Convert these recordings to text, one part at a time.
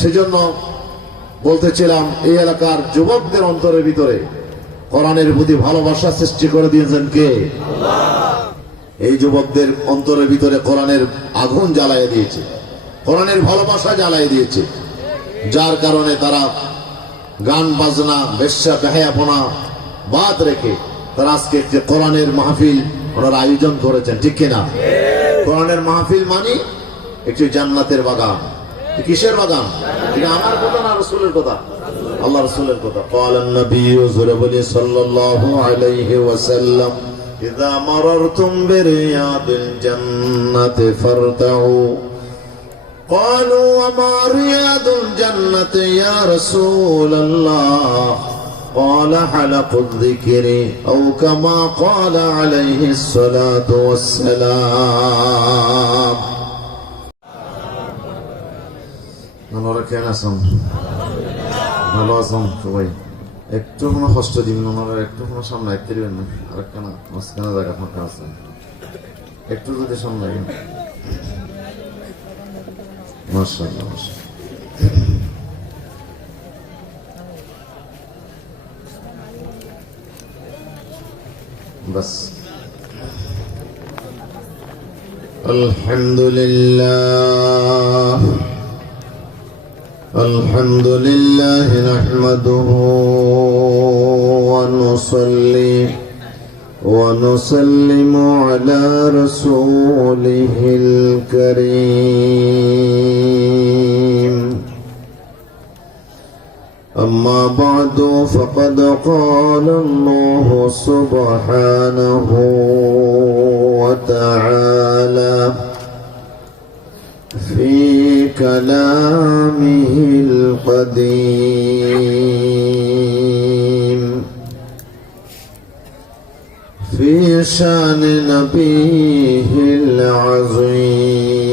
সেজন্য বলতেছিলাম, এই এলাকার যুবকদের অন্তরের ভিতরে কোরআনের প্রতি ভালোবাসা সৃষ্টি করে দিয়েছেন কে? এই যুবকদের অন্তরের ভিতরে কোরআনের আগুন জ্বালায় দিয়েছে, কোরআনের ভালোবাসা জ্বালায় দিয়েছে, যার কারণে তারা গান বাজনা বেশ্যা বেহায়াপনা বাদ রেখে তারা আজকে একটি কোরআনের মাহফিল ওনারা আয়োজন করেছেন, ঠিক কিনা? কোরআনের মাহফিল মানে একটি জান্নাতের বাগান। কিসের বাগান? এটা আমার কথা না রাসূলের কথা? আল্লাহ রাসূলের কথা। ক্বালান নবী সাল্লাল্লাহু আলাইহি ওয়াসাল্লাম, ইযা মারারতুম বিরিয়াদিল জান্নাতি ফারতাউ। ক্বালু ওয়া মা রিয়াদুল জান্নাতি ইয়া রাসূলাল্লাহ? قال حلق الذكر أو كما قال عليه الصلاة والسلام. ওনারা কেন আছেন? ভালো আছেন সবাই? একটু কোনো কষ্ট দিবেন, ওনারা একটু কোনো সামনে একটু দিবেন না, আর একটা না মাঝখানে জায়গা ফাঁকা আছে, একটু যদি সামনে লাগেন। মাশাআল্লাহ মাশাআল্লাহ। بس الحمد لله الحمد لله نحمده ونصلي ونسلم على رسوله الكريم. أما بعد فقد قال الله سبحانه وتعالى في كلامه القديم في شان نبيه العظيم.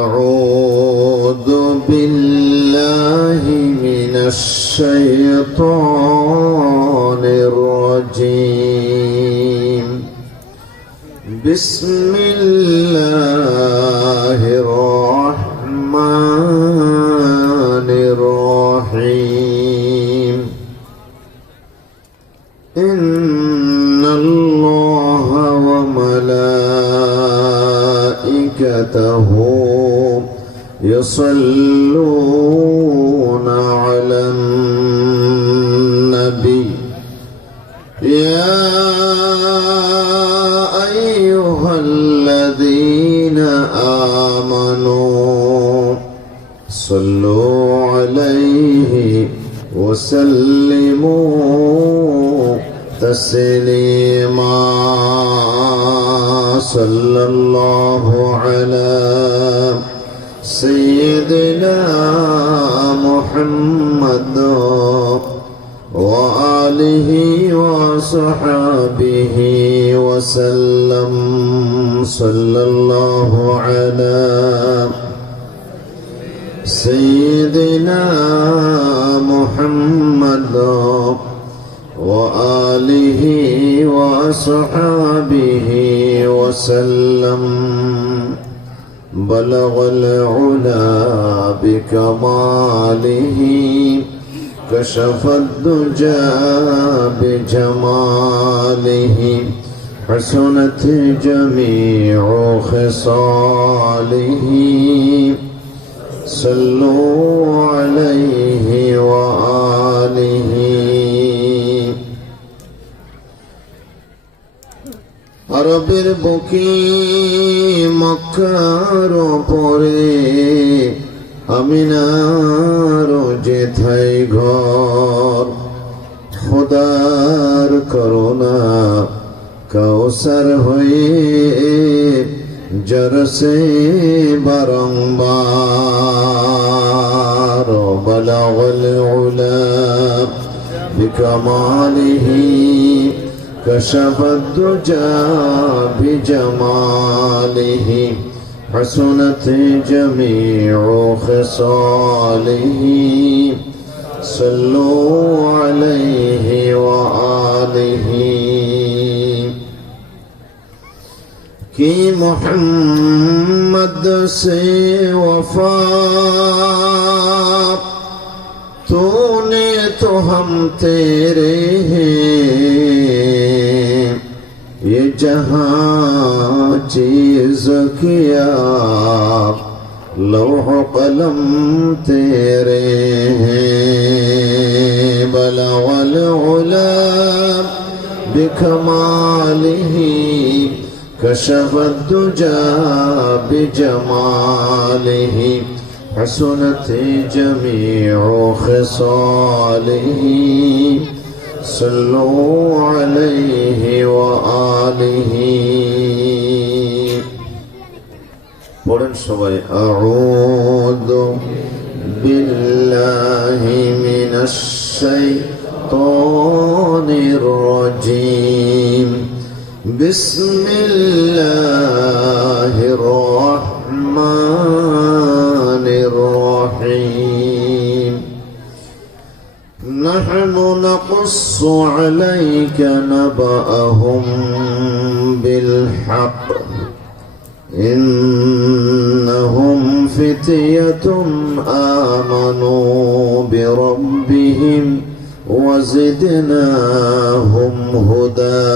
أعوذ بالله من الشيطان الرجيم. بسم الله الرحمن الرحيم. إن الله وملائكته يصلون على النبي يا أيها الذين آمنوا صلوا عليه وسلموا تسليما. صلى الله على سيدنا محمد وآله وصحبه وسلم. صلى الله على سيدنا محمد وآله وصحبه وسلم. بلغ العلا بكماله كشف الدجى بجماله حسنت جميع خصاله. صلوا عليه وآله. আরবের বুকে মক্কার পরে আমিনার যেথায় ঘর। খোদার করুণা কাউসার হয়ে জরসে বারংবার। বলাগল উলা বিকমালিহি كشف الدجى بجماله حسنت جميع خصاله. صلوا عليه وآله. কি মুহাম্মদ हद से वफा तूने तो हम तेरे हैं, ये जहां चीज किया लौह कलम तेरे हैं। बलगल उला बिकमालिही कशफ दुजा बिजमालिही हसनत जमीउ खिसालिही सल्लु अलैहि व आलिही। পড়েন সবাই আউযু বিল্লাহি মিনাশ শাইতানির রাজীম বিসমিল্লাহির রহমানির রহিম। নাহনু নাকুসসু আলাইকা নাবাআহুম বিল হক إنهم فتية آمنوا بربهم وزدناهم هدى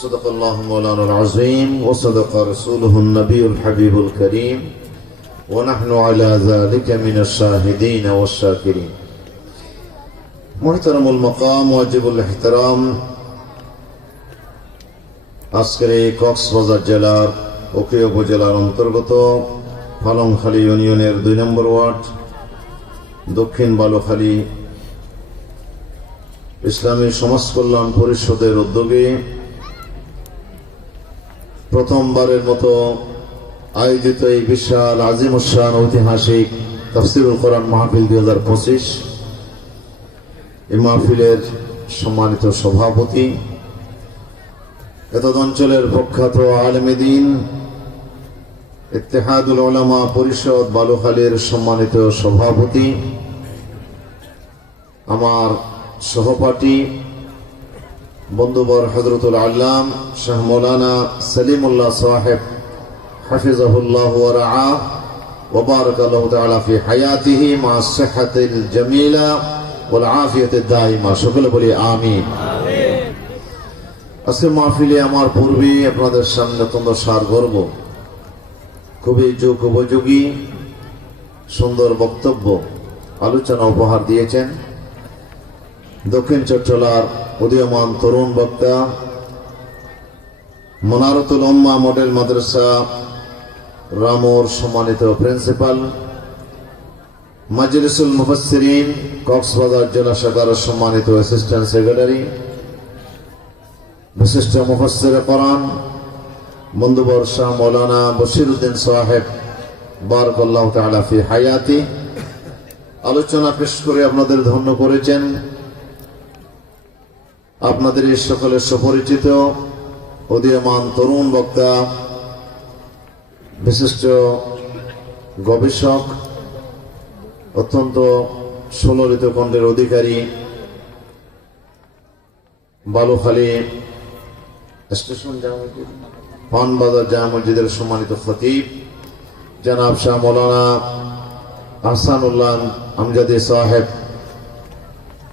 صدق الله مولانا العظيم وصدق رسوله النبي الحبيب الكريم ونحن على ذلك من الشاهدين والشاكرين। محترم المقام واجب الاحترام আজকের এই কক্সবাজার জেলার উখিয়া উপজেলার অন্তর্গত পালংখালী ইউনিয়নের 2 নম্বর ওয়ার্ড দক্ষিণ বালুখালী ইসলামী সমাজ কল্যাণ পরিষদের উদ্যোগে প্রথমবারের মতো আয়োজিত এই বিশাল আজিমুশান ঐতিহাসিক তাফসীরুল কোরআন মাহফিল 2025, এই মাহফিলের সম্মানিত সভাপতি, এতদ অঞ্চলের প্রখ্যাত আলেমে দ্বীন ইত্তেহাদুল উলামা পরিষদ বালুখালীর সম্মানিত সভাপতি, আমার সহপাঠী বন্ধুবর হযরতুল আল্লাম শাহ মৌলানা সলিমুল্লাহ সাহেব হাফিজাহুল্লাহ ওয়া রাআহ ওয়া বারাকাল্লাহু তাআলা ফি হায়াতিহি মা সিহহাতিল জামিলা ওয়াল আফিয়াতিদ দাইমা। সকলে বলি আমিন। আজকে মাহফিলে আমার পূর্বে আপনাদের সামনে অত্যন্ত সারগর্ব, খুবই যুগ উপযোগী সুন্দর বক্তব্য আলোচনা উপহার দিয়েছেন দক্ষিণ চট্টলার উদীয়মান তরুণ বক্তা, মনারতুল উম্মাহ মডেল মাদ্রাসা রামুর সম্মানিত প্রিন্সিপাল, মাজলিসুল মুফাসসিরিন কক্সবাজার জেলা শাখার সম্মানিত অ্যাসিস্ট্যান্ট সেক্রেটারি, বিশিষ্ট মুফাসসির কোরআন বন্ধুবর শাহ মৌলানা বশিরউদ্দিন সাহেব বারাকাল্লাহু তাআলা ফি হায়াতি, আলোচনা পেশ করে আপনাদের ধন্য করেছেন। আপনাদের এই সকলের সুপরিচিত উদীয়মান তরুণ বক্তা, বিশিষ্ট গবেষক, অত্যন্ত সুললিত কণ্ঠের অধিকারী, বালুখালী স্টেশন পানবাজার জামে মসজিদের সম্মানিত খতিব জনাব শাহ মৌলানা আহসানুল্লাহ আমজাদি সাহেব,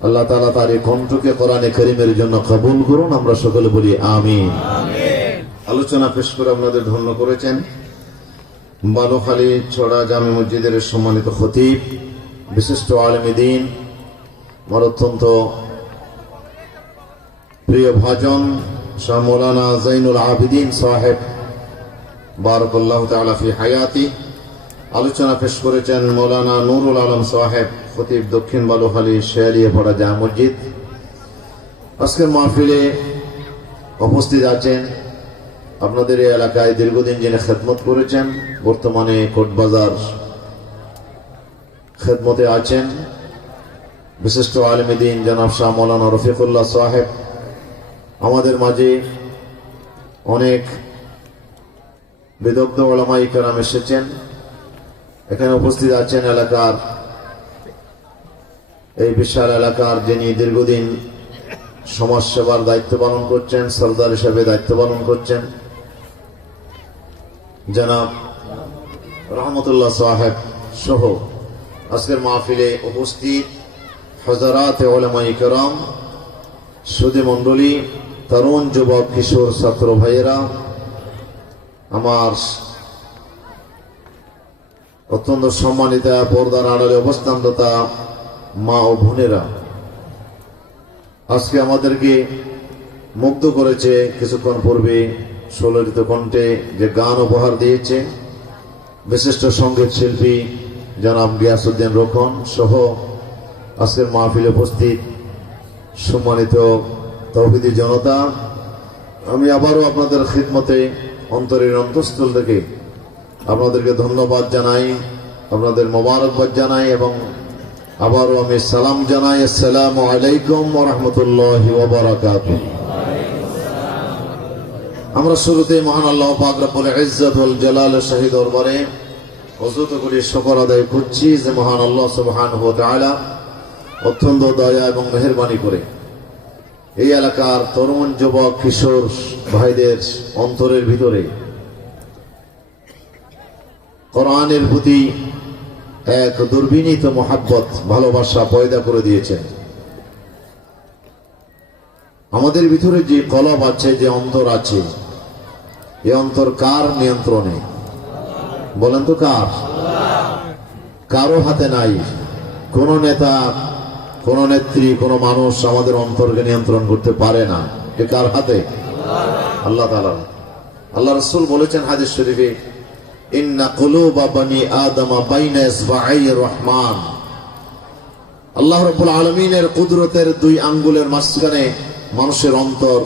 আল্লাহ তাআলা তার এই কণ্ঠকে কোরআনে কারীমের জন্য কবুল করুন। আমরা সকলে বলি আমিন। আলোচনা পেশ করে আপনাদের ধন্য করেছেন বালুখালী ছড়া জামে মসজিদের সম্মানিত খতিব, বিশিষ্ট আলেমে দ্বীন, আমার অত্যন্ত প্রিয় ভাজন শাহ মৌলানা জাইনুল আবিদিন সাহেব বারাকাল্লাহু তাআলা ফি হায়াতি। আলোচনা পেশ করেছেন মৌলানা নুরুল আলম সাহেব, খতিব দক্ষিণ বালুখালী শেয়ালিয়াপাড়া জামে মসজিদ। আজকের মাহফিলে উপস্থিত আছেন আপনাদের এই এলাকায় দীর্ঘদিন যিনি খেদমত করেছেন, বর্তমানে কোটবাজার খেদমতে আছেন, বিশিষ্ট আলেমে দ্বীন জনাব শাহ মৌলানা রফিকুল্লাহ সাহেব। আমাদের মাঝে অনেক বিদগ্ধ উলামায়ে কেরাম এসেছেন, এখানে উপস্থিত আছেন এলাকার এই বিশাল এলাকার যিনি দীর্ঘদিন সমাজ সেবার দায়িত্ব পালন করছেন, সরদার হিসেবে দায়িত্ব পালন করছেন, জনাব রহমতুল্লাহ সাহেব সহ আজকের মাহফিলে উপস্থিত হযরত উলামায়ে কেরাম, সুধী মণ্ডলী, তরুণ যুবক কিশোর ছাত্র ভাইয়েরা, আমার অত্যন্ত সম্মানিতা পর্দার আড়ালে অবস্থানরতা মা ও বোনেরা, আজকে আমাদেরকে মুগ্ধ করেছে কিছুক্ষণ পূর্বে সুললিত কণ্ঠে যে গান উপহার দিয়েছে বিশিষ্ট সঙ্গীত শিল্পী জনাব গিয়াসউদ্দিন রোকন সহ আজকের মাহফিলে উপস্থিত সম্মানিত তৌহিদি জনতা। আমি আবারও আপনাদের খিদমতে অন্তরের অন্তঃস্থল থেকে আপনাদেরকে ধন্যবাদ জানাই, আপনাদের মোবারকবাদ জানাই এবং আবারও আমি সালাম জানাই। আসসালামু আলাইকুম ওয়া রাহমাতুল্লাহি ওয়া বারাকাতুহু। আমরা শুরুতে মহান আল্লাহ পাক রব্বুল ইজ্জত ওয়াল জালালের শাহী দরবারে অযুত করে শুকর আদায় করছি যে মহান আল্লাহ সুবহানাহু ওয়া তাআলা অত্যন্ত দয়া এবং মেহেরবানি করে এই এলাকার তরুণ যুবক কিশোর ভাইদের অন্তরের ভিতরে কোরআনের প্রতি এক দুর্বিনীত মহাব্বত, ভালোবাসা পয়দা করে দিয়েছেন। আমাদের ভিতরে যে কলব আছে, যে অন্তর আছে, এই অন্তর কার নিয়ন্ত্রণে? বলেন তো কার? কারো হাতে নাই। কোন নেতা, কোন নেত্রী, কোন মানুষ আমাদের অন্তরকে নিয়ন্ত্রণ করতে পারে না। এ কার হাতে? আল্লাহ তাআলা। আল্লাহ রাসূল বলেছেন হাদিস শরীফে, ইন্না কুলুবা বানি আদম বাইনা ইসবাঈর রহমান। আল্লাহ রাব্বুল আলামিনের কুদরতের দুই আঙ্গুলের মাঝখানে মানুষের অন্তর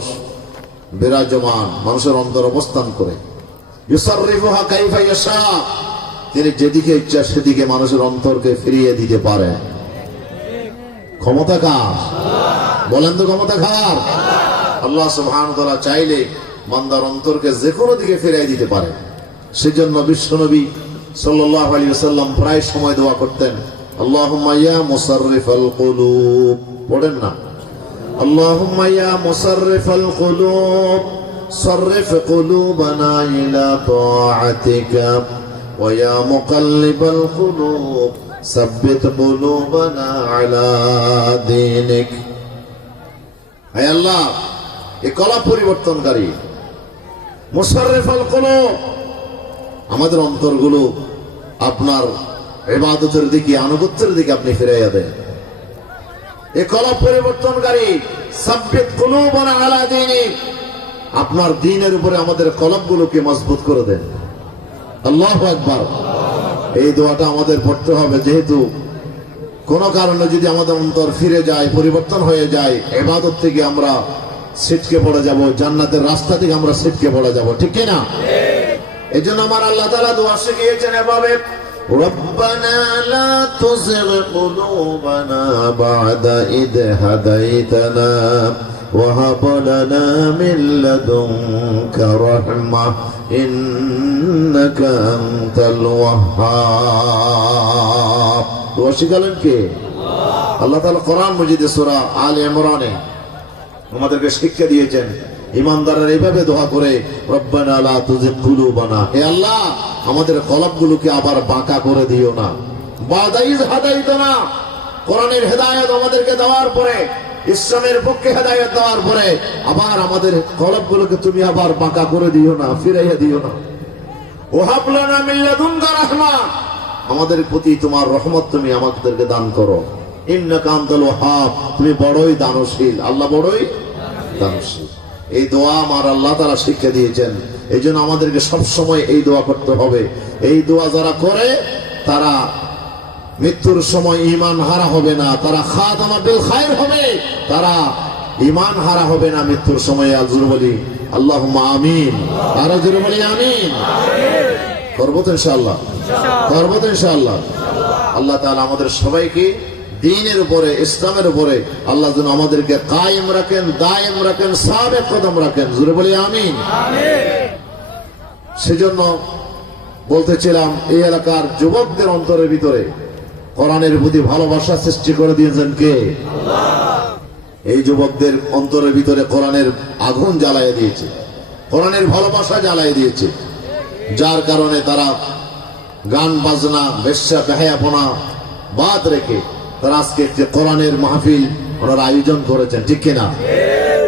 বিরাজমান, মানুষের অন্তর অবস্থান করে। ইউসাররিফুহা কাইফা ইয়াশা, তিনি যেদিকে ইচ্ছা সেদিকে মানুষের অন্তরকে ফিরিয়ে দিতে পারে। ক্ষমতা কার? বলেন তো ক্ষমতা কার? আল্লাহ সুবহানাহু ওয়া তাআলা চাইলে বান্দার অন্তরকে যে কোনো দিকে ফিরিয়ে দিতে পারে। সেজন্য বিশ্বনবী সাল্লাল্লাহু আলাইহি ওয়াসাল্লাম প্রায় সময় দোয়া করতেন, আল্লাহুম্মা ইয়া মুসাররিফাল কুলুব। পড়েন না, আল্লাহুম্মা ইয়া মুসাররিফাল কুলুব সাররিফ কুলুবানা ইলা তাআতিকা ওয়া ইয়া মুকাল্লিবাল কুলুব সাব্বিত কুলুবানা আলা দীনিক। হে আল্লাহ, এই কলব পরিবর্তনকারী, মুসাররিফাল কুলুব, আমাদের অন্তরগুলো আপনার ইবাদতের দিকে, আনুগত্যের দিকে আপনি ফিরাইয়া দেন। এই কলব পরিবর্তনকারী, সাব্বিত কুলুবানা আলা দীনিক, আপনার দ্বীনের উপরে আমাদের কলবগুলোকে মজবুত করে দেন। আল্লাহু আকবার। এই দোয়াটা আমাদের পড়তে হবে, যেহেতু কোন কারণে যদি আমাদের অন্তর ফিরে যায়, পরিবর্তন হয়ে যায়, ইবাদত থেকে আমরা ছিটকে পড়ে যাব, জান্নাতের রাস্তা থেকে আমরা ছিটকে পড়ে যাব, ঠিক কি না? এই জন্য আমার আল্লাহ তাআলা দোয়া শিখিয়েছেন এভাবে, রব্বানা লা তুযিগ কুলুবানা বা'দা ইদ হাদাইতানা ওয়া হাব লানা মিন লাদুনকা রাহমাহ ইন্নাকা আনতাল ওয়াহ্হাব। দোয়া শিখালেন কে? আল্লাহ তাআলা কোরআন মাজিদে সূরা আলে ইমরানে আমাদেরকে শিক্ষা দিয়েছেন। ইমানদাররা এইভাবে দোয়া করে, রব্বানা লা তুযিগ কুলুবানা, হে আল্লাহ আমাদের কলবগুলোকে আবার বাঁকা করে দিও না। বা'দা ইয হাদাইতানা, কোরআনের হেদায়েত আমাদেরকে দেওয়ার পরে, ইসলামের পক্ষে হেদায়েত দেওয়ার পরে আবার আমাদের কলবগুলোকে তুমি আবার বাঁকা করে দিও না, ফিরাইয়া দিও না। ওয়া হাব লানা মিন লাদুনকা রাহমা, আমাদের প্রতি তোমার রহমত তুমি আমাদেরকে দান করো। ইন্নাকা আনতাল ওয়াহ্হাব, তুমি বড়ই দানশীল। আল্লাহ বড়ই দানশীল। এই দোয়া আমার আল্লাহ তাআলা শিক্ষা দিয়েছেন। এই জন্য আমাদেরকে সবসময় এই দোয়া করতে হবে। এই দোয়া যারা করে তারা মৃত্যুর সময় ঈমান হারা হবে না, তারা খাতামা বিল খায়র হবে, তারা ঈমান হারা হবে না মৃত্যুর সময়। আল্লাহ বলি আল্লাহুম্মা আমিন। আরো জোরে বলি আমিন। করব তো ইনশাআল্লাহ, করব তো ইনশাআল্লাহ। আল্লাহ তাআলা আমাদের সবাইকে দ্বীনের উপরে, ইসলামের উপরে আল্লাহ যেন আমাদেরকে কায়েম রাখেন, দায়েম রাখেন, সাবেক কদম রাখেন। জোরে বলি আমিন। সেজন্য বলতেছিলাম, এই এলাকার যুবকদের অন্তরের ভিতরে কোরআনের প্রতি ভালোবাসা সৃষ্টি করে দিয়েছেন কে? আল্লাহ। এই যুবকদের অন্তরের ভিতরে কোরআনের আগুন জ্বালায় দিয়েছে, কোরআনের ভালোবাসা জ্বালায় দিয়েছে। যার কারণে তারা গান বাজনা বেশ্যা বেহায়াপনা বাদ রেখে তারা আজকে একটি কোরআনের মাহফিল ওনারা আয়োজন করেছেন, ঠিক কিনা?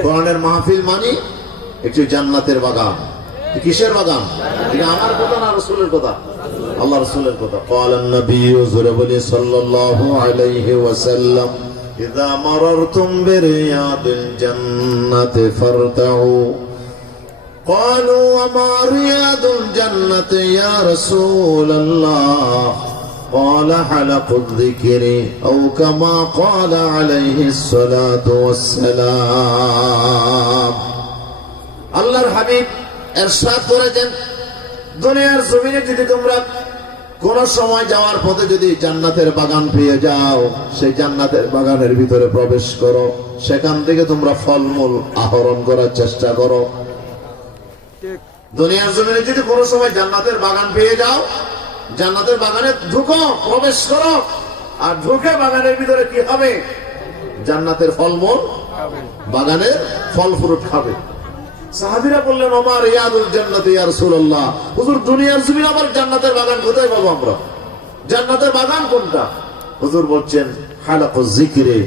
কোরআনের মাহফিল মানে একটি জান্নাতের বাগান। কিসের বাগান? এটা আমার কথা না রাসূলের কথা? আল্লাহ রাসূলের কথা। ক্বালান নবী সাল্লাল্লাহু আলাইহি ওয়াসাল্লাম ইযা মারারতুম বিরিয়াদিল জান্নাতি ফারতাউ। قالوا وما رياض الجنة يا رسول الله؟ قال حلق الذكر أو كما قال عليه الصلاة والسلام। আল্লাহর হাবিব ইরশাদ করেছেন, দুনিয়ার জমিনে যদি তোমরা কোন সময় যাওয়ার পথে যদি জান্নাতের বাগান পেয়ে যাও, সেই জান্নাতের বাগানের ভিতরে প্রবেশ করো, সেখান থেকে তোমরা ফলমূল আহরণ করার চেষ্টা করো। দুনিয়ার জমিনে যদি কোনো সময় জান্নাতের বাগান পেয়ে যাও, জান্নাতের বাগানে ঢুকো, প্রবেশ করো, আর ঢুকে বাগানের ভিতরে কি হবে? জান্নাতের ফলমূল, বাগানের ফল ফ্রুট খাবে। সাহাবীরা বললেন, ওমা রিয়াদুল জান্নাতি ইয়া রাসূলুল্লাহ, হুজুর দুনিয়ার জমিনে আবার জান্নাতের বাগান কোথায় পাবো আমরা? জান্নাতের বাগান কোনটা? হুজুর বলছেন, হালাকুজ যিকরি,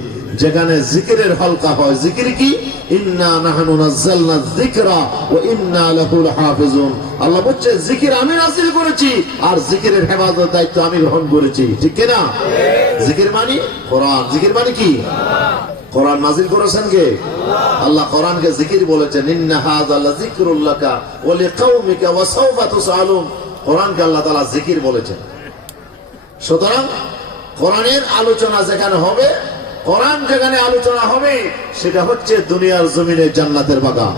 যেখানে জিকিরের হালকা হয়। জিকির কি? ইন্না নাহনু নাযালনা যিকরা ওয়া ইন্না লাহু লাহাফিজুন। আল্লাহ বলছে, জিকির আমি নাযিল করেছি আর জিকিরের হেফাজতের দায়িত্ব আমি গ্রহণ করেছি, ঠিক কি না? জিকির মানে কোরআন। জিকির মানে কি? কোরআন নাযিল করেছেন কে? আল্লাহ কোরআনকে জিকির বলেছেন, ইন্না হাযা লাযিকরুল লাকা ওয়া লিকাওমিকা ওয়া সাওফা তুসআলুন। কোরআনকে আল্লাহ তাআলা জিকির বলেছেন। সুতরাং কোরআনের আলোচনা যেখানে হবে, কোরআন যেখানে আলোচনা হবে, সেটা হচ্ছে দুনিয়ার জমিনে জান্নাতের বাগান।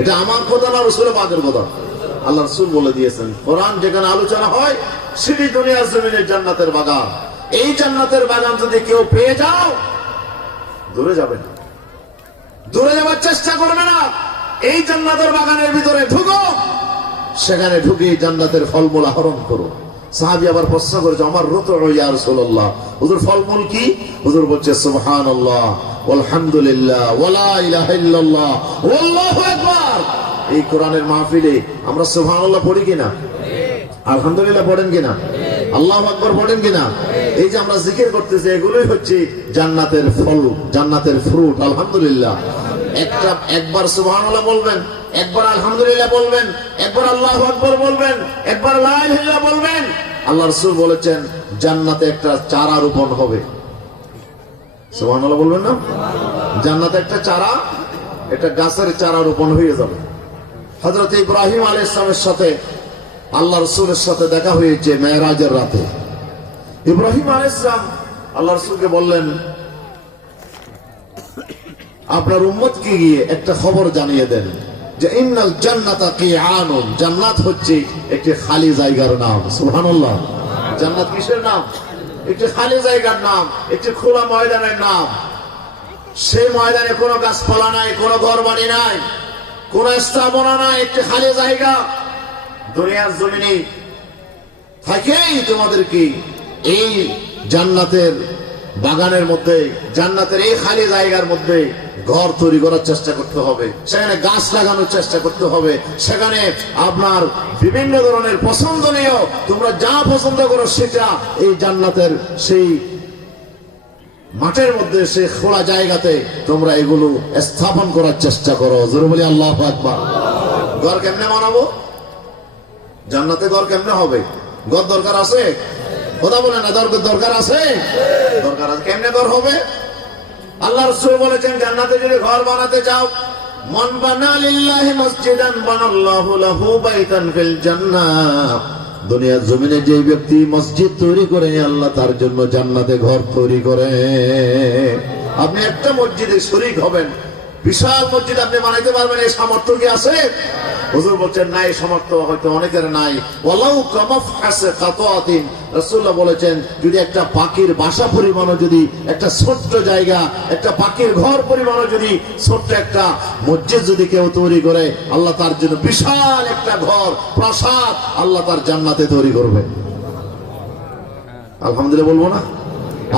এটা আমার কথা না, রাসূলের পাকের কথা। আল্লাহ রাসূল বলে দিয়েছেন, কোরআন যেখানে আলোচনা হয় সেটি দুনিয়ার জমিনে জান্নাতের বাগান। এই জান্নাতের বাগান যদি কেউ পেয়ে যাও, দূরে যাবে না, দূরে যাওয়ার চেষ্টা করবে না। এই জান্নাতের বাগানের ভিতরে ঢুকো, সেখানে ঢুকে জান্নাতের ফলমূল আহরণ করো। সাহাবী আবার প্রশ্ন করেছে, আমার রুতু ইয়া রাসূলুল্লাহ, হুজুর ফলমূল কি? হুজুর বলছে, সুবহানাল্লাহ ওয়ালহামদুলিল্লাহ ওয়ালা ইলাহা ইল্লাল্লাহ ওয়াল্লাহু আকবার। এই কোরআনের মাহফিলে আমরা সুবহানাল্লাহ পড়ি কিনা? আলহামদুলিল্লাহ পড়েন কিনা? আল্লাহু আকবার পড়েন কিনা? এই যে আমরা জিকির করতেছি, এগুলোই হচ্ছে জান্নাতের ফল, জান্নাতের ফ্রুট। আলহামদুলিল্লাহ। একবার সুবহানাল্লাহ বলবেন, একবার আলহামদুলিল্লাহ বলবেন, একবার আল্লাহু আকবার বলবেন, একবার লা ইলাহা ইল্লাল্লাহ বলবেন। আল্লাহ রাসূল বলেছেন, জান্নাতে একটা চারা রোপণ হবে। সুবহানাল্লাহ বলবেন না? জান্নাতে একটা চারা, একটা গাছের চারা রোপণ হয়ে যাবে। হযরত ইব্রাহিম আলাইহিস সালামের সাথে আল্লাহ রাসূলের সাথে দেখা হয়েছে মেরাজের রাতে। ইব্রাহিম আলাইহিস সালাম আল্লাহ রাসূলকে বললেন, আপনার উম্মতকে গিয়ে একটা খবর জানিয়ে দেন যে ইন্নাল জান্নাতা কিআনুন, জান্নাত হচ্ছে একটি খালি জায়গার নাম। সুবহানাল্লাহ। জান্নাত কিসের নাম? একটি খালি জায়গার নাম, একটি খোলা ময়দানের নাম। সেই ময়দানে কোনো গাছপালা নাই, কোনো ঘরবাড়ি নাই, কোনো স্থাপনা নাই, একটি খালি জায়গা। দুনিয়ার জমিনে থাকেই তোমাদেরকে এই জান্নাতের বাগানের মধ্যে, জান্নাতের এই খালি জায়গার মধ্যে ঘর তৈরি করার চেষ্টা করতে হবে, সেখানে গাছ লাগানোর চেষ্টা করতে হবে, সেখানে আপনার বিভিন্ন ধরনের পছন্দনীয়, তোমরা যা পছন্দ করো সেটা এই জান্নাতের সেই মাঠের মধ্যে, সেই খোলা জায়গাতে তোমরা এগুলো স্থাপন করার চেষ্টা করো। জোরে বলি আল্লাহু আকবার। ঘর কেমনে বানাবো? জান্নাতে ঘর কেমনে হবে? ঘর দরকার আছে? কথা বলে না, দরকার আছে? দরকার আছে। কেমনে ঘর হবে? আল্লাহ রাসূল বলেছেন, জান্নাতে যদি ঘর বানাতে চাও, মান বানা লিল্লাহি মসজিদান বানাল্লাহু লাহু বাইতান ফিল জান্নাহ। দুনিয়ার জমিনে যে ব্যক্তি মসজিদ তৈরি করে, আল্লাহ তার জন্য জান্নাতে ঘর তৈরি করে। আপনি একটা মসজিদে শরীক হবেন, বিশাল মসজিদ আপনি বানাইতে পারবেন, এই সামর্থ্য কি আছে? হুজুর বলছেন, না, এই সামর্থ্য হয়তো অনেকের নাই। ওয়ালাউ কামাফহাসে কাতাতিন, রাসূলুল্লাহ বলেছেন, যদি একটা পাখির বাসা পরিমাণও, যদি একটা ছোট্ট জায়গা, একটা পাখির ঘর পরিমাণও যদি ছোট্ট একটা মসজিদ যদি কেউ তৈরি করে, আল্লাহ তার জন্য বিশাল একটা ঘর, প্রাসাদ আল্লাহ তার জান্নাতে তৈরি করবে। আলহামদুলিল্লাহ বলবো না?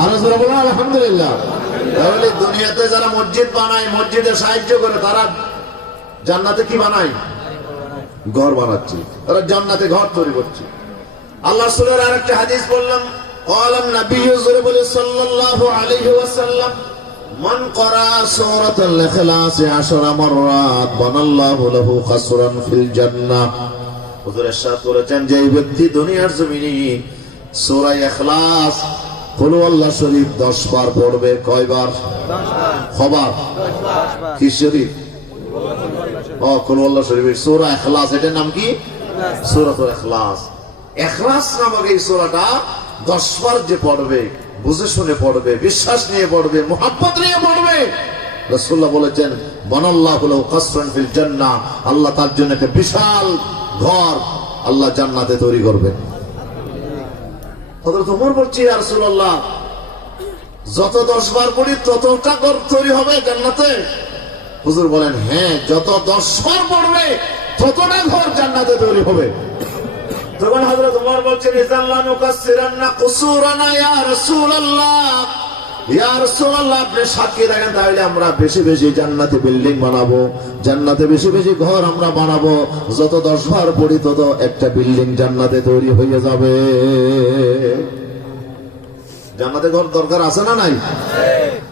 আরো জোরে বলুন আলহামদুলিল্লাহ। তাহলে দুনিয়াতে যারা মসজিদ বানায়, মসজিদে সাহায্য করে, তারা জান্নাতে কি বানায়? ঘর বানাচ্ছি, তারা জান্নাতে ঘর তৈরি করছে। আল্লাহ রাসূলের আরেকটা হাদিস বললাম, ক্বালান নবী সাল্লাল্লাহু আলাইহি ওয়াসাল্লাম মান ক্বারা সূরাতুল ইখলাস 10 মাররাত বানাল্লাহু লাহু কাসরান ফিল জান্নাহ। হুজুর ইরশাদ করেছেন যে এই ব্যক্তি দুনিয়ার জমিনে সূরা ইখলাস কুল আল্লাহ শরীফ 10 বার পড়বে। কয়বার? 10 বার। খবর 10 বার। কি শরীফ? কুল আল্লাহ শরীফের সূরা ইখলাস, এটার নাম কি? সূরাতুল ইখলাস। ইখলাস নামক এই সূরাটা 10 বার যে পড়বে, বুঝে শুনে পড়বে, বিশ্বাস নিয়ে পড়বে, মুহাব্বত নিয়ে পড়বে, রাসূলুল্লাহ বলেছেন বানাল্লাহু লাহু কাসরান ফিল জান্নাহ, আল্লাহ তার জন্য একটা বিশাল ঘর আল্লাহ জান্নাতে তৈরি করবেন। হযরত ওমর বলছে, ইয়া রাসূলুল্লাহ, যত 10 বার পড়ি ততটা ঘর তৈরি হবে জান্নাতে? হুজুর বলেন, হ্যাঁ, যত 10 বার পড়বে ততটা ঘর জান্নাতে তৈরি হবে। তখন হযরত ওমর বলছেন, ইজাল্লাহ নুকাসসিরান্না কুসুরানা ইয়া রাসূলুল্লাহ, ইয়া রাসূলুল্লাহ, আপনি সাক্ষী রাখেন, তাহলে আমরা বেশি বেশি জান্নাতে বিল্ডিং বানাবো, জান্নাতে বেশি বেশি ঘর আমরা বানাবো। যত 10 বার পড়ি তত একটা বিল্ডিং জান্নাতে তৈরি হয়ে যাবে। জান্নাতে ঘর দরকার আছে না নাই?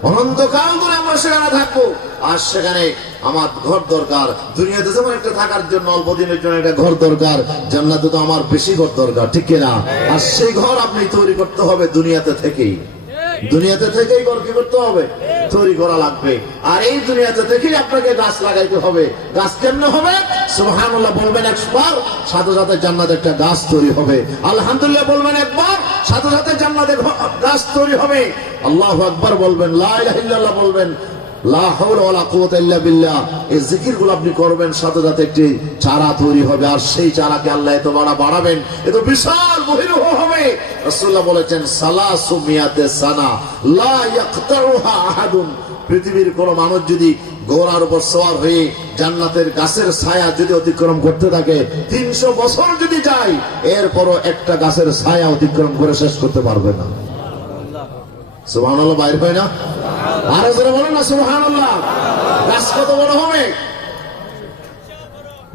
অনন্তকাল ধরে আমরা সেখানে থাকবো, আর সেখানে আমার ঘর দরকার। দুনিয়াতে যেমন একটা থাকার জন্য অল্প দিনের জন্য একটা ঘর দরকার, জান্নাতে তো আমার বেশি ঘর দরকার, ঠিক কিনা? আর সেই ঘর আপনি তৈরি করতে হবে দুনিয়াতে থেকেই। দুনিয়াতে থেকেই ঘর কি করতে হবে? তৈরি করা লাগবে। আর এই দুনিয়াতে থেকেই আপনাকে গাছ লাগাইতে হবে। গাছ কেমনে হবে? সুবহানাল্লাহ বলবেন একবার, সাথে সাথে জান্নাতে একটা গাছ তৈরি হবে। আলহামদুলিল্লাহ বলবেন একবার, সাথে সাথে জান্নাতে গাছ তৈরি হবে। আল্লাহু আকবার বলবেন, লা ইলাহা ইল্লাল্লাহ বলবেন, লা হাওলা ওয়ালা কুওয়াতা ইল্লা বিল্লাহ, এই জিকিরগুলো আপনি করবেন, সাথে সাথে একটি চারা তৈরি হবে। আর সেই চারাকে আল্লাহ এত বাড়াবেন, এত বিশাল বহিরহ হবে। রাসূলুল্লাহ বলেছেন, সালাসু মিয়াতে সানা লা ইয়াকতারুহা আহাদুন, পৃথিবীর কোন মানুষ যদি ঘোড়ার উপর সওয়ার হয়ে জান্নাতের গাছের ছায়া যদি অতিক্রম করতে থাকে, 300 বছর যদি যায়, এরপরও একটা গাছের ছায়া অতিক্রম করে শেষ করতে পারবে না। সুবহানাল্লাহ বাইর হয় না? আরো জোরে বলেন না সুবহানাল্লাহ। গাছ কত বড় হবে?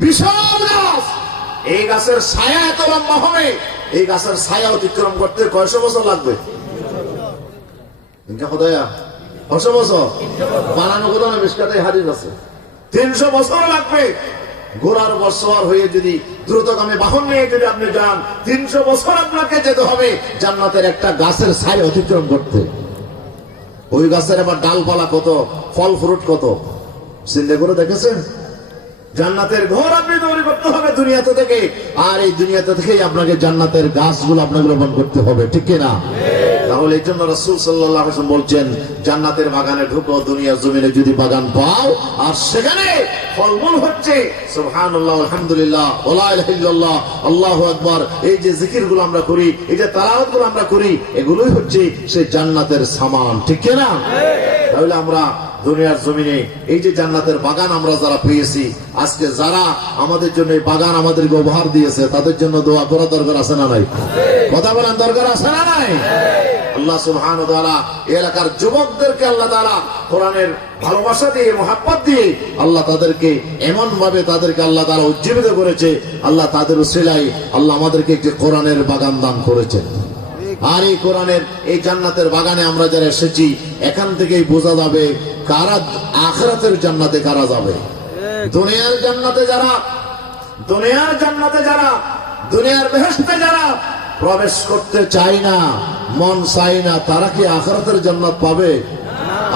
বিশাল গাছ। এই গাছের ছায়া এত লম্বা হবে, এই গাছের ছায়া অতিক্রম করতে কয়শো বছর লাগবে? কয়শো বছর? বানানো কোথাও মিশকাতে হাদিস আছে 300 বছর লাগবে। ঘোড়ার উপর সওয়ার হয়ে যদি দ্রুতগামী বাহন নিয়ে যদি আপনি যান, 300 বছর আপনাকে যেতে হবে জান্নাতের একটা গাছের ছায়া অতিক্রম করতে। ওই গাছের আবার ডালপালা কত, ফল ফ্রুট কত, চিন্তা করে দেখেছেন? জান্নাতের ঘর আপনি তৈরি করতে হবে দুনিয়াতে থেকে, আর এই দুনিয়াতে থেকেই আপনাকে জান্নাতের গাছগুলো আপনাকে রোপণ করতে হবে, ঠিক কিনা? তাহলে এই জন্য রাসূল সাল্লাল্লাহু আলাইহি ওয়াসাল্লাম বলছেন, জান্নাতের বাগানে ঢুকো, দুনিয়ার জমিনে যদি বাগান পাও আর সেখানে ফলমূল হচ্ছে, সুবহানাল্লাহ, আলহামদুলিল্লাহ, ওয়া লা ইলাহা ইল্লাল্লাহ, আল্লাহু আকবার, এই যে জিকিরগুলো আমরা করি, এই যে তেলাওয়াতগুলো আমরা করি, এগুলোই হচ্ছে সেই জান্নাতের সামান, ঠিক কিনা? তাহলে আমরা দুনিয়ার জমিনে এই যে জান্নাতের বাগান আমরা যারা পেয়েছি, আজকে যারা আমাদের জন্য এই বাগান আমাদেরকে উপহার দিয়েছে, তাদের জন্য দোয়া করা দরকার আছে না নাই? কথা বলেন, দরকার আছে না নাই? আল্লাহ সুবহানাহু ওয়া তাআলা এলাকার যুবকদেরকে আল্লাহ তাআলা কোরআনের ভালোবাসা দিয়ে, মুহাব্বত দিয়ে আল্লাহ তাদেরকে এমন ভাবে তাদেরকে আল্লাহ তাআলা উজ্জীবিত করেছে। আল্লাহ তাদের উসিলায় আল্লাহ আমাদেরকে একটি কোরআনের বাগান দান করেছেন। আর এই কোরআনের এই জান্নাতের বাগানে আমরা যারা এসেছি, এখান থেকেই বোঝা যাবে কারা আখিরাতের জান্নাতে কারা যাবে। দুনিয়ার জান্নাতে যারা, দুনিয়ার বেহেশতে যারা প্রবেশ করতে চায় না, মন চায় না, তারা কি আখিরাতের জান্নাত পাবে?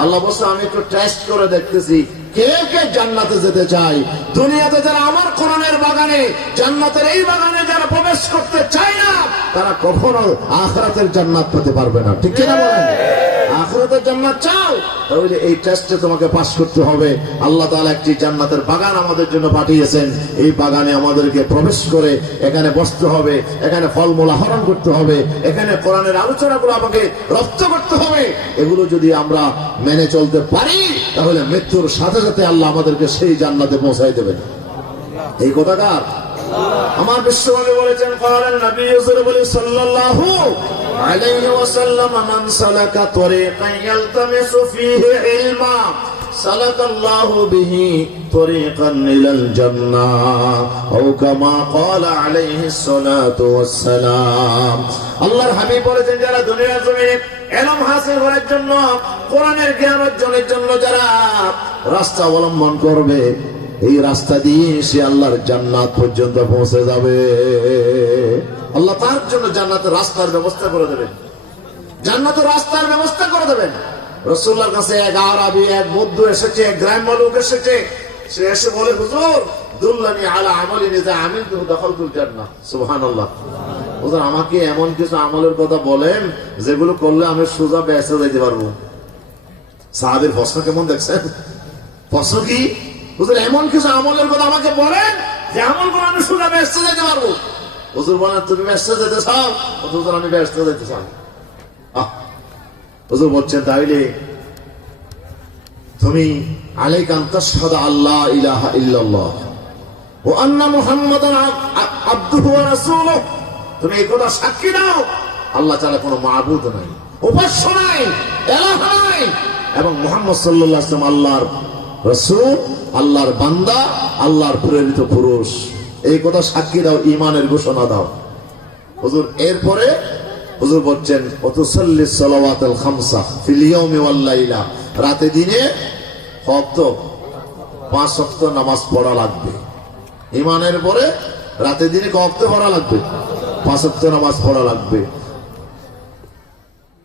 আল্লাহ বলছে, আমি একটু টেস্ট করে দেখতেছি কে কে জান্নাতে যেতে চায়। দুনিয়াতে যারা আমার কোরআনের বাগানে, জান্নাতের এই বাগানে যারা প্রবেশ করতে চায় না, তারা কখনো আখিরাতের জান্নাত পেতে পারবে না, ঠিক কিনা বলেন? আখিরাতের জান্নাত চাও, তাহলে এই টেস্টে তোমাকে পাস করতে হবে। আল্লাহ তাআলা একটি জান্নাতের বাগান আমাদের জন্য পাঠিয়েছেন। এই বাগানে আমাদেরকে প্রবেশ করে এখানে বসতে হবে, এখানে ফলমূল আহরণ করতে হবে, এখানে কোরআনের আলোচনাগুলো আমাকে রপ্ত করতে হবে। এগুলো যদি আমরা মেনে চলতে পারি, তাহলে মৃত্যুর সাথে সাথে আল্লাহ আমাদেরকে সেই জান্নাতে পৌঁছাই দেবেন। এই কথাকার আমার বিশ্বনবী বলেছেন ক্বালান নবী সাল্লাল্লাহু আলাইহি ওয়াসাল্লাম মান সালাকা তরিকান ইয়ালতামিসু ফীহি ইলমা সালাকাল্লাহু বিহি তরিকান ইলাল জান্নাহ আও কামা ক্বালা আলাইহিস সালাতু ওয়াস সালাম। আল্লাহর হাবিব বলেছেন যারা দুনিয়ার জমিনে ইলম হাসিল করার জন্য কোরআনের জ্ঞান অর্জনের জন্য যারা রাস্তা অবলম্বন করবে এই রাস্তা দিয়ে সে আল্লাহর জান্নাত পর্যন্ত পৌঁছে যাবে। আল্লাহ তার জন্য জান্নাতের রাস্তার ব্যবস্থা করে দেবেন, জান্নাতের রাস্তার ব্যবস্থা করে দেবেন। রাসূলুল্লাহর কাছে এক আরবি, এক বৌদ্ধ এসেছে, এক গ্রাম্য লোক এসেছে। সে এসে বলে হুজুর দুল্লানি আলা আমালিন ইযা আমিলতু দাখালতুল জান্নাহ। সুবহানাল্লাহ। হুজুর আমাকে এমন কিছু আমলের কথা বলেন যেগুলো করলে আমি সোজা বেহেশতে যেতে পারবো। সাহাবীর প্রশ্ন কেমন দেখছেন? প্রশ্ন কি? হুজুর এমন কিছু আমলের কথা আমাকে বলেন যে আমল করে আমি সোজা বেহেশতে যেতে পারবো। হুজুর বলেন তুমি বেহেশতে যেতে চাও? হুজুর আমি বেহেশতে যেতে চাই। হুজুর বলছেন তাইলে তুমি আলাইকা আন তাশহাদা আল্লা ইলাহা ইল্লাল্লাহ ওয়া আন্না মুহাম্মাদান আবদুহু ওয়া রাসূলুহু। তুমি এই কথা সাক্ষী দাও আল্লাহ ছাড়া কোনো মাবুদ নাই, উপাস্য নাই, ইলাহ নাই, এবং মুহাম্মদ সাল্লাল্লাহু আলাইহি ওয়াসাল্লাম আল্লাহর রাসূল, আল্লাহর বান্দা, আল্লাহর প্রেরিত পুরুষ। এই কথা সাক্ষী দাও, ঈমানের ঘোষণা দাও। হুজুর এরপরে হুজুর বলছেন ওয়াতুসাল্লি সালাওয়াতুল খামসা ফিল ইয়াউমি ওয়াল লাইলা। রাতে দিনে কত? 5 ওয়াক্ত নামাজ পড়া লাগবে। ঈমানের পরে রাতে দিনে কত ওয়াক্ত পড়া লাগবে? 5 ওয়াক্ত নামাজ পড়া লাগবে।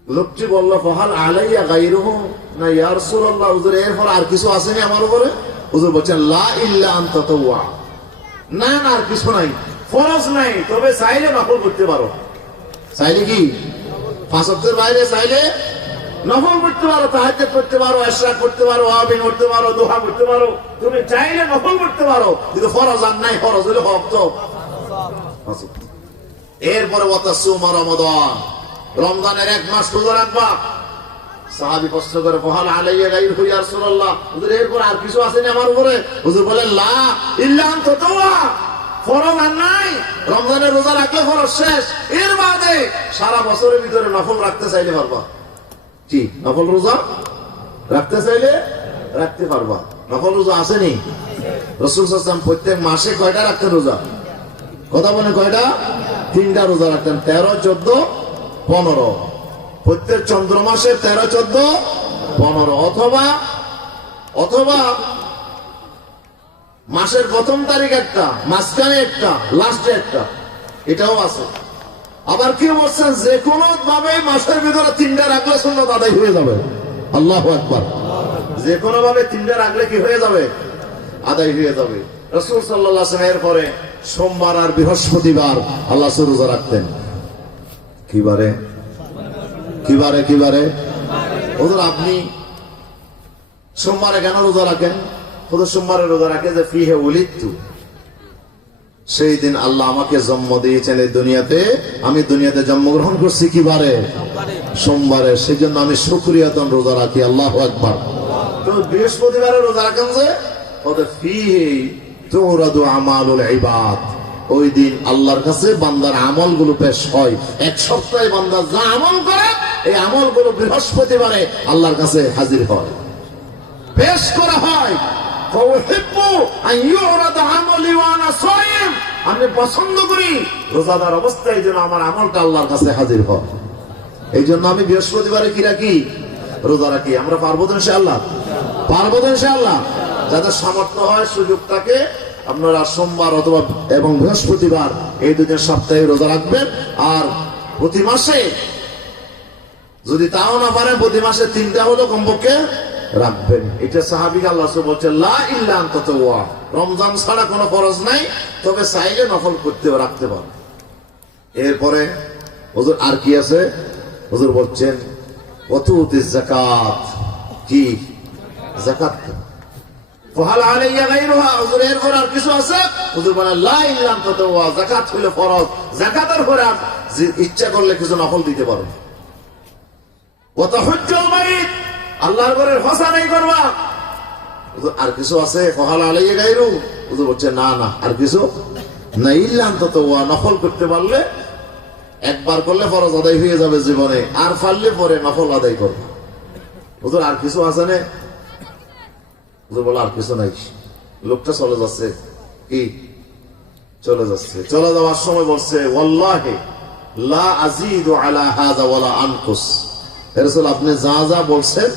লোকটি বলল ফাহাল আলাইয়া গায়রুহু, না ইয়া রাসূলুল্লাহ হুজুর এরপর আর কিছু আসেনি আমার উপরে? হুজুর বলছেন লা ইল্লা আন তাতাওয়া, না না আর কিছু নাই, ফরজ নাই, তবে চাইলে নফল করতে পারো। চাইলে কি? 5 ওয়াক্তের বাইরে চাইলে নফল করতে পারো, তাহাজ্জুদ করতে পারো, ইশরাক করতে পারো, আবিন করতে পারো, দুহা করতে পারো, তুমি চাইলে নফল করতে পারো, কিন্তু ফরজ আর নাই। ফরজ হলো ওয়াক্ত। এরপরে ওয়াতাসুমা রমাদান, রমজানের 1 মাস রোজা রাখবা। সাহাবী প্রশ্ন করে ফাহাল আলাইয়া গায়রুহু ইয়া রাসূলুল্লাহ, হুজুর এরপর আর কিছু আসেনি আমার উপরে? হুজুর বলেন লা ইল্লা আন তাতাওয়া, ফরজ আর নাই। রমজানের রোজা রাখলে ফরজ শেষ, এর বাদে সারা বছরের ভিতরে নফল রাখতে চাইলে পারবা। কি নফল রোজা রাখতে চাইলে রাখতে পারবা। নফল রোজা আসেনি? রাসূল সাল্লাল্লাহু আলাইহি ওয়াসাল্লাম প্রত্যেক মাসে কয়টা রাখতেন রোজা? কথা বলেন কয়টা? 3টা রোজা রাখতেন, 13, 14, 15। প্রত্যেক চন্দ্র মাসে 13, 14, 15, অথবা মাসের প্রথম তারিখ একটা, মাঝখানে একটা, লাস্টে একটা, এটাও আছে। আবার কি বলছেন যে কোনো ভাবে মাসের ভিতরে 3টা রাখলে সুন্নাত আদায় হয়ে যাবে। আল্লাহু আকবার। যে কোনো ভাবে 3টা রাখলে কি হয়ে যাবে? আদায় হয়ে যাবে। রাসূল সাল্লাল্লাহু আলাইহি ওয়াসাল্লাম পরে সোমবার আর বৃহস্পতিবার আল্লাহ রোজা রাখতেন। কিবারে? হুজুর আপনি সোমবারে কেন রোজা রাখেন? হুজুর সোমবারে রোজা রাখে যে ফিহে উলিদতু, সেই দিন আল্লাহ আমাকে জন্ম দিয়েছেন এই দুনিয়াতে, আমি দুনিয়াতে জন্মগ্রহণ করছি কিবারে? সোমবারে, সেই জন্য আমি শুকরিয়াতন রোজা রাখি। আল্লাহু আকবার। তো বৃহস্পতিবারে রোজা রাখেন যে ওদের ফিহে তুরাদু আমালুল ইবাদ, ওই দিন আল্লাহর কাছে বান্দার আমলগুলো পেশ হয়। 1 সপ্তাহে বান্দা যা আমল করে এই আমলগুলো বৃহস্পতিবারে আল্লাহর কাছে হাজির হয়, পেশ করা হয়। আমি পছন্দ করি রোজাদার অবস্থায় যেন আমার আমলটা আল্লাহর কাছে হাজির হয়। এই জন্য আমি বৃহস্পতিবারে কি রাখি? রোজা রাখি। আমরা পারবো তো ইনশাআল্লাহ? পারবো তো ইনশাআল্লাহ? যাদের সামর্থ্য হয়, সুযোগ থাকে, আপনারা সোমবার অথবা এবং বৃহস্পতিবার এই 2 দিন সপ্তাহে রোজা রাখবেন। আর প্রতি মাসে যদি তাও না পারেন প্রতি মাসে 3টা হলো কমপক্ষে রাখবেন। এটা সাহাবী আল্লাহ রাসূল বলেন লা ইল্লা আন তাতাওয়া, রমজান ছাড়া কোনো ফরজ নাই, তবে চাইলে নফল করতে রাখতে পারেন। এরপরে হুজুর আর কি আছে? হুজুর বলছেন ওয়াতুতিজ যাকাত। কি যাকাত? ফাহাল আলাইয়া গায়রুহা, হুজুর এরপর আর কিছু আছে? হুজুর বলেন লা ইল্লা আন তাতাওয়া, যাকাত হলো ফরজ, যাকাতের পরে ইচ্ছা করলে কিছু নফল দিতে পারো। ওয়া তাহুজ্জুল বাইত, আল্লাহর ঘরের হজ আদায় করবা। হুজুর আর কিছু আছে? ফাহাল আলাইয়া গায়রু? হুজুর বলছেন না না আর কিছু না ইল্লা অন্তত ওয়া নফল করতে পারলে একবার করলে ফরজ আদায় হয়ে যাবে জীবনে, আর পারলে পরে নফল আদায় করবে। হুজুর আর কিছু আছে না? হুজুর বলে আর কিছু নাই। লোকটা চলে যাচ্ছে, কি চলে যাচ্ছে, চলে যাওয়ার সময় বলছে ওয়াল্লাহি লা আযীদু আলা হাযা ওয়ালা আনকুস। হে রাসূল, আপনি যা যা বলছেন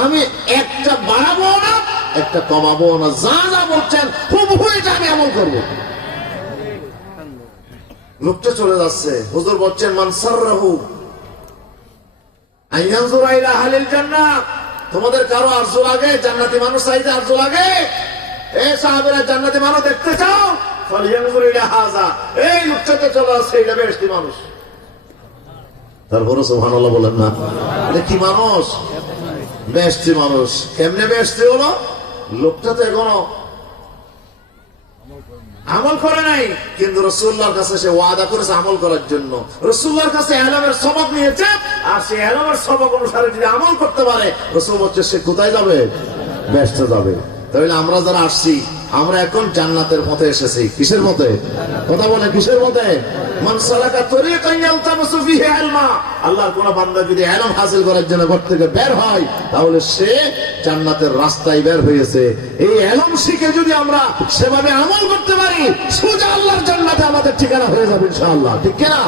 আমি একটা বাড়াবো না একটা কমাবো না, যা যা বলছেন হুবহু এটা আমি আমল করব। লোকটা চলে যাচ্ছে। হুজুর বলছেন মান সাররাহু আইয়ানজুরা ইলা আহলিল জান্নাহ, তোমাদের কারো আরজু লাগে জান্নাতি মানুষ চাইতে আরজু লাগে? এই সাহাবীরা জান্নাতি মানুষ দেখতে চাও? ফালিয়ানজুর ইলা হাযা, এই লোকটা তো চলে আসছে, এটা বেহেশতি মানুষ। তারপরে সুবহানাল্লাহ বলেন না, এটা কি মানুষ? বেহেশতি মানুষ। কেমনে বেহেশতি হলো? লোকটা তো এখনো আমল করে নাই, কিন্তু রাসূলুল্লাহর কাছে সে ওয়াদা করেছে আমল করার জন্য। রাসূলুল্লাহর কাছে ইলমের সবক নিয়েছে, আর সে ইলমের সবক অনুসারে যদি আমল করতে পারে, রাসূল বলছে সে কোথায় যাবে? বেহেশতে যাবে। তাহলে আমরা যারা আসছি, আমরা এখন জান্নাতের পথে এসেছি। কিসের পথে? কথা বলে কিসের পথে? মান সালাকা তরিকান ইয়ালতামিসু ফীহি ইলমা, আল্লাহর কোন বান্দা যদি ইলম হাসিল করার জন্য ঘর থেকে বের হয়, তাহলে সে জান্নাতের রাস্তায় বের হয়েছে। এই ইলম শিখে যদি আমরা সেভাবে আমল করতে পারি, সোজা আল্লাহর জান্নাতে আমাদের ঠিকানা হয়ে যাবে ইনশাআল্লাহ। ঠিক কি না?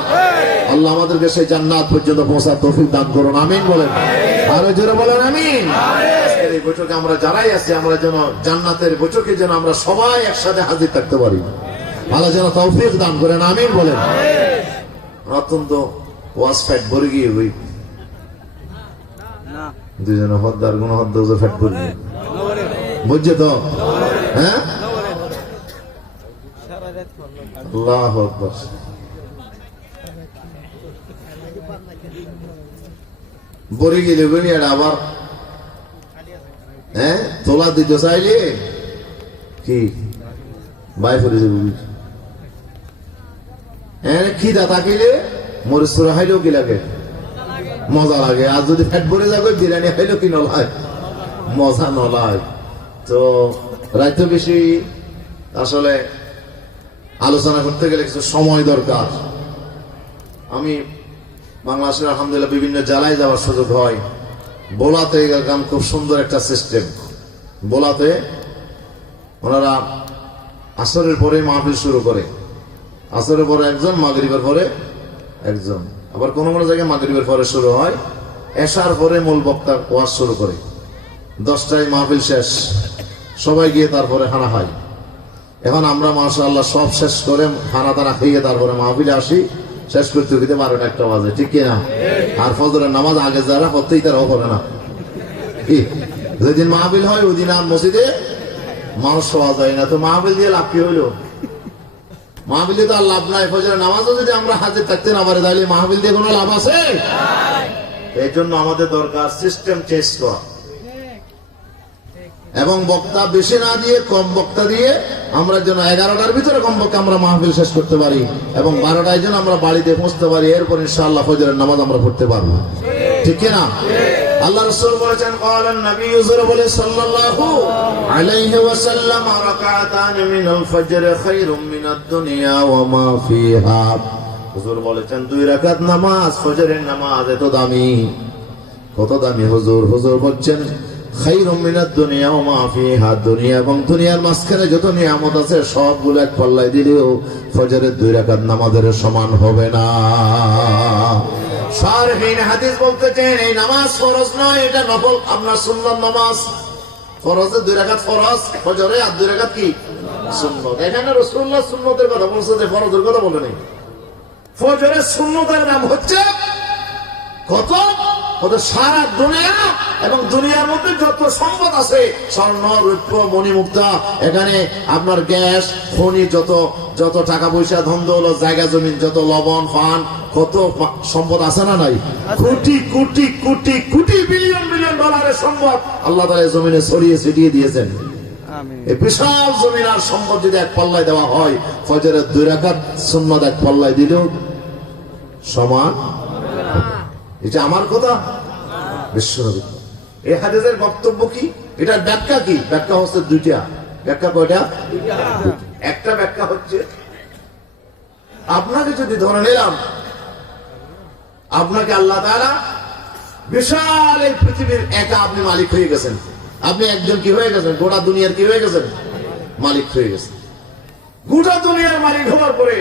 আল্লাহ আমাদেরকে সেই জান্নাত পর্যন্ত পৌঁছার তৌফিক দান করুন। আমিন বলেন। আরো জোরে বলেন আমিন। এই বৈঠকে আমরা যারাই আছি, আমরা যেন জান্নাতের বৈঠকে যেন আমরা সবাই একসাথে হাজির থাকতে পারি। আল্লাহ যেন তৌফিক দান করেন। আমিন বলেন। অত্যন্ত ওয়াজ ফ্যাট ভরে গিয়ে হই দুজনে হদ্দার গুণ হদ্দ ফ্যাট ভরে গিয়ে বুঝছে তো? হ্যাঁ, আল্লাহু আকবার। ভরে গেলে বলি আবার হ্যাঁ তোলা দিতে চাইলে কি বাই ফেলে যাবে। হ্যাঁ খিদা থাকিলে মরিচ তোরা খাইলেও কি লাগে? মজা লাগে। আর যদি ফ্যাট ভরে যাবে বিরিয়ানি খাইলেও কি নলায়? মজা নলায়। তো রাইতে বেশি আসলে আলোচনা করতে গেলে কিছু সময় দরকার। আমি বাংলাদেশের আলহামদুলিল্লাহ বিভিন্ন জেলায় যাওয়ার সুযোগ হয়। বোলাতে গেলাম, খুব সুন্দর একটা সিস্টেম। বোলাতে ওনারা আসরের পরে মাহফিল শুরু করে, আসরের পরে একজন, মাগরিবের পরে একজন, আবার কোন কোন জায়গায় মাগরিবের পরে শুরু হয়, এশার পরে মূল বক্তা ওয়াজ শুরু করে। 10টায় মাহফিল শেষ, সবাই গিয়ে তারপরে খানা খাই। এখন আমরা মাশাআল্লাহ সব শেষ করে খানা টানা খেয়ে তারপরে মাহফিলে আসি, শেষ করতে করতে 12টা 1টা বাজে। ঠিক কিনা? আর ফজরের নামাজ আগে যারা করতেই তারাও করে না। কি যেদিন মাহফিল হয় ওই দিন আর মসজিদে মানুষ পাওয়া যায় না। তো মাহফিল দিয়ে লাভ কি হইলো? মাহফিলে তো আর লাভ নাই। ফজরের নামাজও যদি আমরা হাজির থাকতে না পারি, তাহলে মাহফিল দিয়ে কোনো লাভ আছে? এই জন্য আমাদের দরকার সিস্টেম চেঞ্জ করা, এবং বক্তা বেশি না দিয়ে কম বক্তা দিয়ে আমরা যেন 11টার ভিতরে কমপক্ষে আমরা মাহফিল শেষ করতে পারি, এবং 12টায় যেন আমরা বাড়িতে পৌঁছতে পারি। এরপর ইনশাআল্লাহ ফজরের নামাজ আমরা পড়তে পারবো। ঠিক কিনা? আল্লাহ রাসূল বলেছেন ক্বালান নবী বলে সাল্লাল্লাহু আলাইহি ওয়াসাল্লাম রাকাতান মিনাল ফজর খায়রুম মিনাদ দুনিয়া ওয়া মা ফিহা। হুজুর বলেছেন 2 রাকাত নামাজ, ফজরের নামাজ এত দামি। কত দামি হুজুর? হুজুর বলছেন খায়রুম মিনাদ দুনিয়া ওয়া মা ফিহা, দুনিয়া এবং দুনিয়ার মাঝখানে যত নিয়ামত আছে সবগুলো এক পাল্লায় দিলেও ফজরের 2 রাকাত নামাজের সমান হবে না। শারহিন হাদিস বলতেছেন এই নামাজ ফরজ নয়, এটা নফল, আপনার সুন্নাত নামাজ। ফরজে 2 রাকাত ফরজ ফজরে, আর 2 রাকাত কি সুন্নাত। এখানে রাসূলুল্লাহ সুন্নতের কথা বলছে, যে ফরজের কথা বলেনি। ফজরের সুন্নতের নাম হচ্ছে কত? কত? সারা দুনিয়া এবং দুনিয়ার মধ্যে যত সম্পদ আছে, স্বর্ণ রৌপ্য মণিমুক্তা, এখানে আপনার গ্যাস খনি, যত যত টাকা পয়সা ধন দৌলত জায়গা জমিন, যত লবণ ফান, কত সম্পদ আছে না নাই? কোটি কোটি কোটি কোটি বিলিয়ন বিলিয়ন ডলারের সম্পদ আল্লাহ তাআলা জমিনে ছড়িয়ে ছিটিয়ে দিয়েছেন। এই বিশাল জমিন আর সম্পদ যদি এক পাল্লায় দেওয়া হয়, ফজরের 2 রাকাত সুন্নাত এক পাল্লায় দিলেও সমান। এটা আমার কথা, বিশ্বনবী। এই হাদিসের বক্তব্য কি? এটার ব্যাখ্যা কি? ব্যাখ্যা হচ্ছে 2টা। ব্যাখ্যা কয়টা? একটা ব্যাখ্যা হচ্ছে আপনাকে যদি ধরে নিলাম, আপনাকে আল্লাহ তাআলা বিশাল এই পৃথিবীর একা আপনি মালিক হয়ে গেছেন। আপনি একজন কি হয়ে গেছেন? গোটা দুনিয়ার কি হয়ে গেছেন? মালিক হয়ে গেছেন। গোটা দুনিয়ার মালিক হওয়ার পরে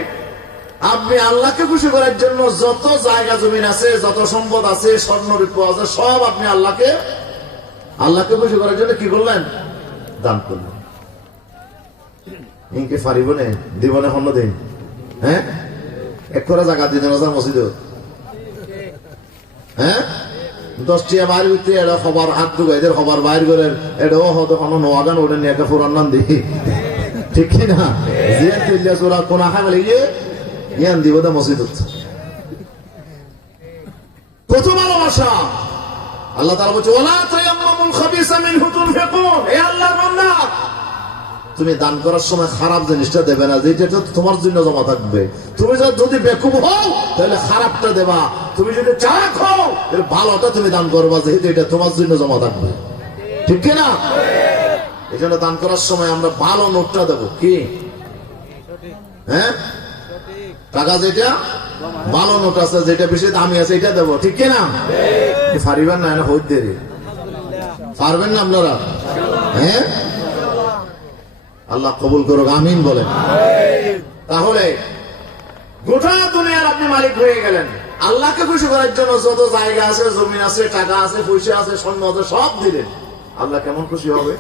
আপনি আল্লাহকে খুশি করার জন্য যত জায়গা জমিন আছে, যত সম্পদ আছে, স্বর্ণ রূপ আছে, সব আপনি আল্লাহকে খুশি করার জন্য কি করলেন? দান করলেন। ইনকে পারিব না দিব না অন্য দিন, হ্যাঁ এক করে জায়গা দিতে মসজিদ, হ্যাঁ 10টিয়া বাইর হইতে এটা খবর হাত ঢুকাইদের খবর বাইর করে এটাও হয়তো কোনো নোয়াগান ওটা নিয়ে একটা পুরান নাম দিই, ঠিক না? জিয়ান তেলিয়া চোরা কোন আশা বলে ইয়ান দিব দা মসজিদ। প্রথম ভালোবাসা আল্লাহ তাআলা বলছে ওয়ালা তায়াম্মামুল খাবিসা মিনহু তুনফিকুন। হে আল্লাহর বান্দা, তুমি দান করার সময় খারাপ জিনিসটা দেবে না, যেটা তোমার জন্য জমা থাকবে। তুমি যদি বেকুব হও তাহলে খারাপটা দেবা, তুমি যদি চালাক হও তাহলে ভালোটা তুমি দান করবা, যেহেতু এটা তোমার জন্য জমা থাকবে, ঠিক কি না? এই জন্য দান করার সময় আমরা ভালো নোটটা দেবো। কি হ্যাঁ টাকা যেটা ভালো নোট আছে, যেটা বেশি দামি আছে এটা দেবো, ঠিক কি না? পারিবেন না না হইতে পারবেন না আপনারা? হ্যাঁ আল্লাহ কবুল করুক, আমিন বলেন। তাহলে গোটা দুনিয়ার আপনি মালিক হয়ে গেলেন। আল্লাহকে খুশি করার জন্য যত জায়গা আছে, জমি আছে, টাকা আছে, পয়সা আছে, স্বর্ণ আছে, সব দিলেন। আল্লাহ কেমন খুশি হবে?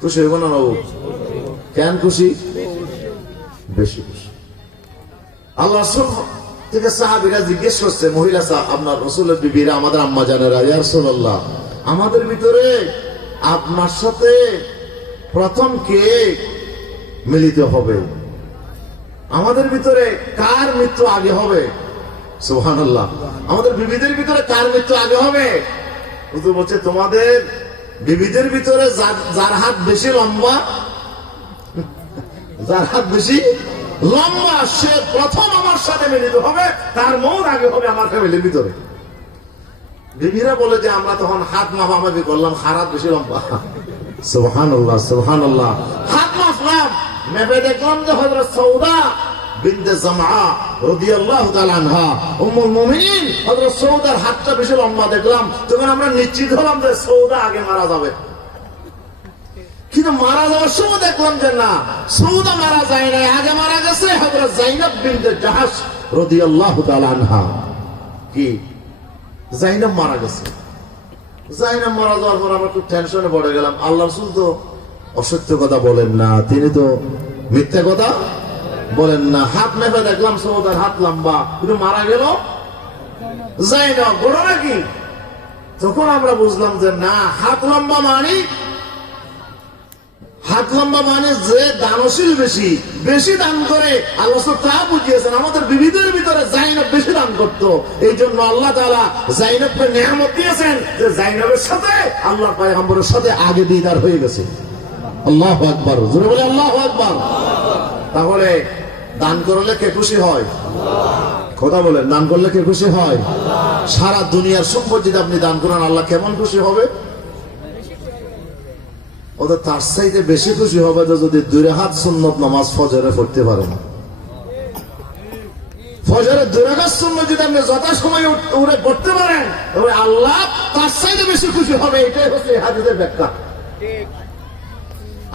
খুশি হইব না বাবু? কেন খুশি? বেশি খুশি। আল্লাহ রাসূল থেকে সাহাবীরা জিজ্ঞেস করছে, মহিলা আপনার রাসূলের বিবিরা, আমাদের আম্মা জানেরা, ইয়া রাসূলুল্লাহ আমাদের ভিতরে আপনার সাথে প্রথম কে মিলিত হবে? আমাদের ভিতরে কার মৃত্যু আগে হবে? সুবহানাল্লাহ। আমাদের বিবিদের ভিতরে কার মৃত্যু আগে হবে? হুজুর বলছে তোমাদের বিবিদের ভিতরে যার হাত বেশি লম্বা, যার হাত বেশি লম্বা সে প্রথম আমার সাথে মিলিত হবে, তার মৌত আগে হবে আমার ফ্যামিলির ভিতরে। বিবিরা বলে যে আমরা তখন হাত মাপামাপি করলাম, হাত বেশি লম্বা। সুবহানাল্লাহ সুবহানাল্লাহ। হাত মাপলাম, মেপে দেখলাম যে হযরত সৌদা বিনতে জামআ রাদিয়াল্লাহু তাআলা আনহা উম্মুল মুমিনিন হযরত সৌদার হাতটা বেশি লম্বা দেখলাম, তখন আমরা নিশ্চিত হলাম যে সৌদা আগে মারা যাবে। কিন্তু মারা যাওয়ার সময় দেখলাম যে না, সৌদা মারা যায় নাই, আগে মারা গেছে হযরত যায়েনব বিনতে জাহাশ রাদিয়াল্লাহু তাআলা আনহা। কি যায়েনব মারা গেছে। যায়েনব মারা যাওয়ার পর আমরা খুব টেনশনে পড়ে গেলাম। আল্লাহ রাসূল তো অসত্য কথা বলেন না, তিনি তো মিথ্যা কথা বলেন না। হাত মেপে দেখলাম সৌদার হাত লম্বা, কিন্তু মারা গেল যায়েনব, বড় নাকি? তখন আমরা বুঝলাম যে না, হাত লম্বা মানে যে দানশীল বেশি বেশি দান করে, আল্লাহ তা বুঝিয়েছেন। আমাদের বিবিদের ভিতরে যায়েনব বেশি দান করতো, এই জন্য আল্লাহ তাআলা যায়েনবকে নিয়ামত দিয়েছেন যে যায়েনবের সাথে আল্লাহর পয়গম্বরের সাথে আগে দিদার হয়ে গেছে। আল্লাহু আকবার, জোরে বলে আল্লাহু আকবার। তাহলে দান করলে কে খুশি হয়? কথা বলেন, দান করলে কে খুশি হয়? সারা দুনিয়ার সম্পদ যদি আপনি দান করেন, আল্লাহ কেমন খুশি হবে? ওদের তার চাইতে বেশি খুশি হবে যদি 2 রাকাত সুন্নত নামাজ ফজরে পড়তে পারেন। ফজরে 2 রাকাত সুন্নত যদি আপনি যথাসময়ে উঠে পড়তে পারেন, তবে আল্লাহ তার চাইতে বেশি খুশি হবে। এটাই হচ্ছে হাদিসের ব্যাখ্যা।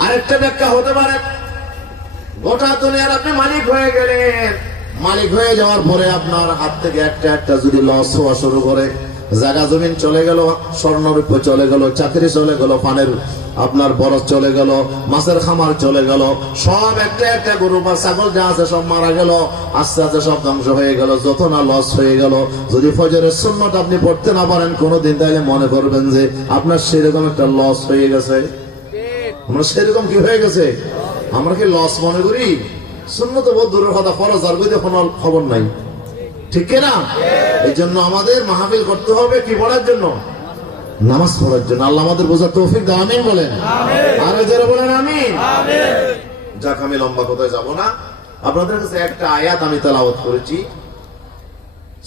আরেকটা ব্যাখ্যা হতে পারে, গোটা দুনিয়ার আপনি মালিক হয়ে গেলেন, মালিক হয়ে যাওয়ার পরে আপনার হাত থেকে একটা একটা যদি লস হওয়া শুরু করে, জায়গা জমিন চলে গেল, স্বর্ণরূপ চলে গেল, চাকরি চলে গেল, পানের আপনার বরফ চলে গেল, মাছের খামার চলে গেল, সব একটা একটা গরু বা ছাগল যা আছে সব মারা গেল, আস্তে আস্তে সব ধ্বংস হয়ে গেল, যত না লস হয়ে গেল। যদি ফজরের সুন্নাত আপনি পড়তে না পারেন কোনোদিন, তাহলে মনে করবেন যে আপনার সেরকম একটা লস হয়ে গেছে। আমরা সেরকম কি হয়ে গেছে? আমরা কি লস মনে করি? সুন্নাত বহুত দূরের কথা, ফরজ আর বইতে কোনো খবর নাই, ঠিক না? এই জন্য আমাদের মাহফিল করতে হবে কি পড়ার জন্য? নামাজ পড়ার জন্য। আল্লাহ আমাদের বোঝার তৌফিক দাও, আমিন বলেন। আরে যারা বলেন আমিন। যাক, আমি লম্বা কথায় যাব না, আপনাদের কাছে একটা আয়াত আমি তেলাওয়াত করেছি,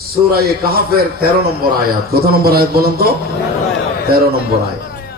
সূরা কাহফের 13 নম্বর আয়াত। কত নম্বর আয়াত বলেন তো? 13 নম্বর আয়াত।